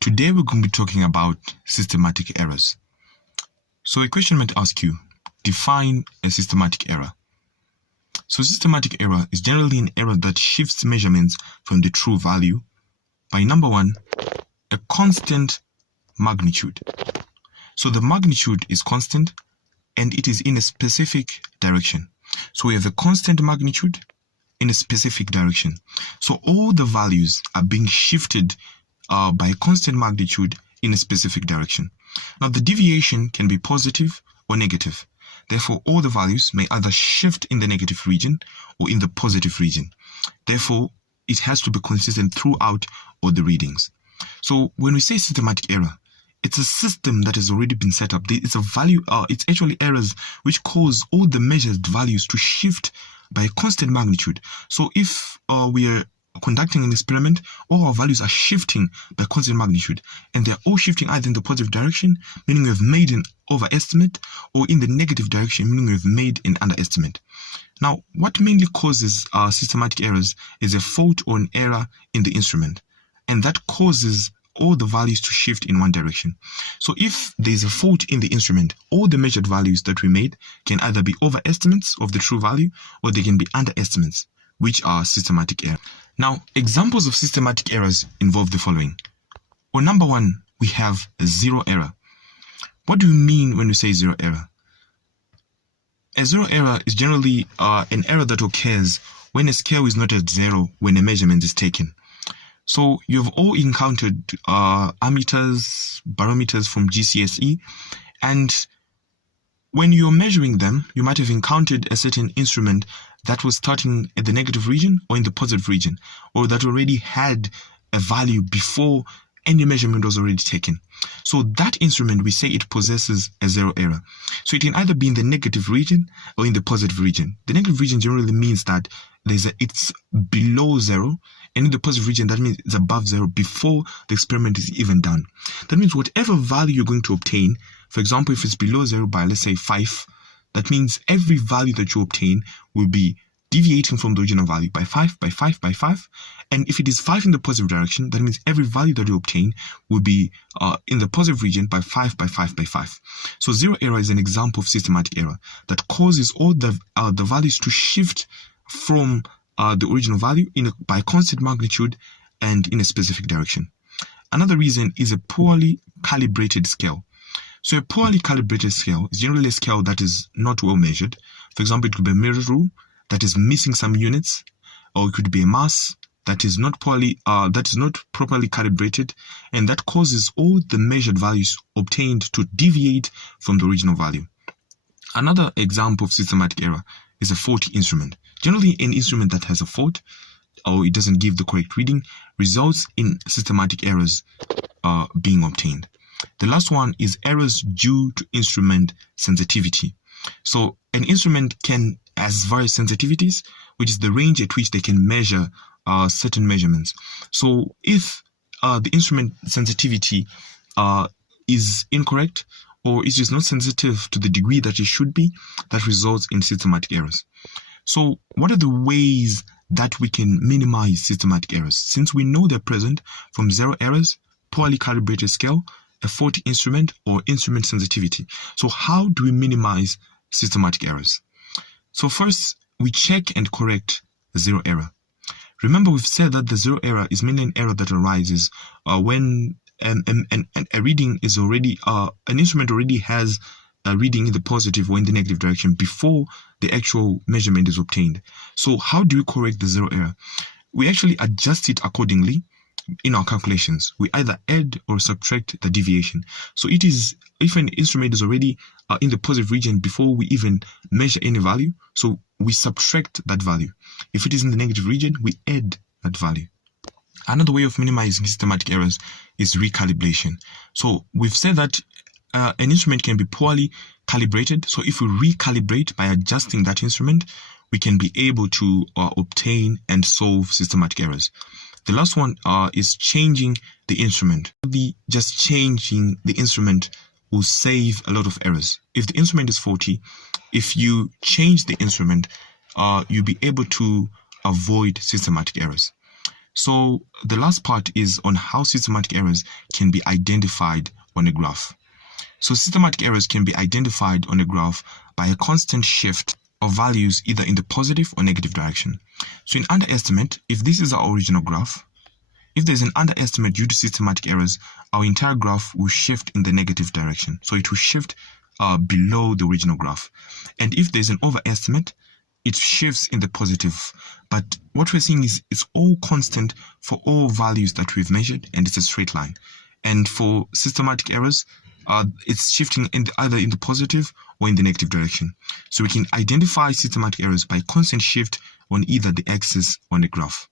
Today we're going to be talking about systematic errors. So a question might ask you, define a systematic error. So systematic error is generally an error that shifts measurements from the true value by number one, a constant magnitude. So the magnitude is constant and it is in a specific direction. So we have a constant magnitude in a specific direction. So all the values are being shifted by a constant magnitude in a specific direction. Now the deviation can be positive or negative. Therefore, all the values may either shift in the negative region or in the positive region. Therefore, it has to be consistent throughout all the readings. So when we say systematic error, it's a system that has already been set up. It's a value. It's actually errors which cause all the measured values to shift by a constant magnitude. So if we are conducting an experiment, all our values are shifting by constant magnitude, and they're all shifting either in the positive direction, meaning we have made an overestimate, or in the negative direction, meaning we have made an underestimate. Now, what mainly causes systematic errors is a fault or an error in the instrument, and that causes all the values to shift in one direction. So if there's a fault in the instrument, all the measured values that we made can either be overestimates of the true value, or they can be underestimates, which are systematic errors. Now, examples of systematic errors involve the following. Well, number one, we have a zero error. What do we mean when we say zero error? A zero error is generally an error that occurs when a scale is not at zero when a measurement is taken. So you've all encountered ammeters, barometers from GCSE, and when you're measuring them, you might have encountered a certain instrument that was starting at the negative region or in the positive region, or that already had a value before any measurement was already taken. So that instrument, we say it possesses a zero error. So it can either be in the negative region or in the positive region. The negative region generally means that it's below zero, and in the positive region, that means it's above zero before the experiment is even done. That means whatever value you're going to obtain, for example, if it's below zero by, let's say, 5, that means every value that you obtain will be deviating from the original value by 5, by 5, by 5. And if it is 5 in the positive direction, that means every value that you obtain will be in the positive region by 5, by 5, by 5. So zero error is an example of systematic error that causes all the values to shift from the original value by constant magnitude and in a specific direction. Another reason is a poorly calibrated scale. So a poorly calibrated scale is generally a scale that is not well measured. For example, it could be a mirror rule that is missing some units, or it could be a mass that is not properly calibrated, and that causes all the measured values obtained to deviate from the original value. Another example of systematic error is a faulty instrument. Generally, an instrument that has a fault, or it doesn't give the correct reading, results in systematic errors being obtained. The last one is errors due to instrument sensitivity. So an instrument has various sensitivities, which is the range at which they can measure certain measurements. So if the instrument sensitivity is incorrect, or is just not sensitive to the degree that it should be, that results in systematic errors. So what are the ways that we can minimize systematic errors? Since we know they're present from zero errors, poorly calibrated scale, a faulty instrument, or instrument sensitivity. So how do we minimize systematic errors? So first, we check and correct the zero error. Remember, we've said that the zero error is mainly an error that arises when a reading is already, an instrument already has a reading in the positive or in the negative direction before the actual measurement is obtained. So how do we correct the zero error? We actually adjust it accordingly. In our calculations, we either add or subtract the deviation. So it is, if an instrument is already in the positive region before we even measure any value, so we subtract that value. If it is in the negative region, we add that value. Another way of minimizing systematic errors is recalibration. So we've said that an instrument can be poorly calibrated. So if we recalibrate by adjusting that instrument, we can be able to obtain and solve systematic errors. The last one is changing the instrument. Just changing the instrument will save a lot of errors. If the instrument is faulty, if you change the instrument, you'll be able to avoid systematic errors. So the last part is on how systematic errors can be identified on a graph. So systematic errors can be identified on a graph by a constant shift of values either in the positive or negative direction. So in underestimate, if this is our original graph, if there's an underestimate due to systematic errors, our entire graph will shift in the negative direction. So it will shift below the original graph. And if there's an overestimate, it shifts in the positive. But what we're seeing is it's all constant for all values that we've measured, and it's a straight line. And for systematic errors, it's shifting either in the positive or in the negative direction. So we can identify systematic errors by constant shift on either the axis or the graph.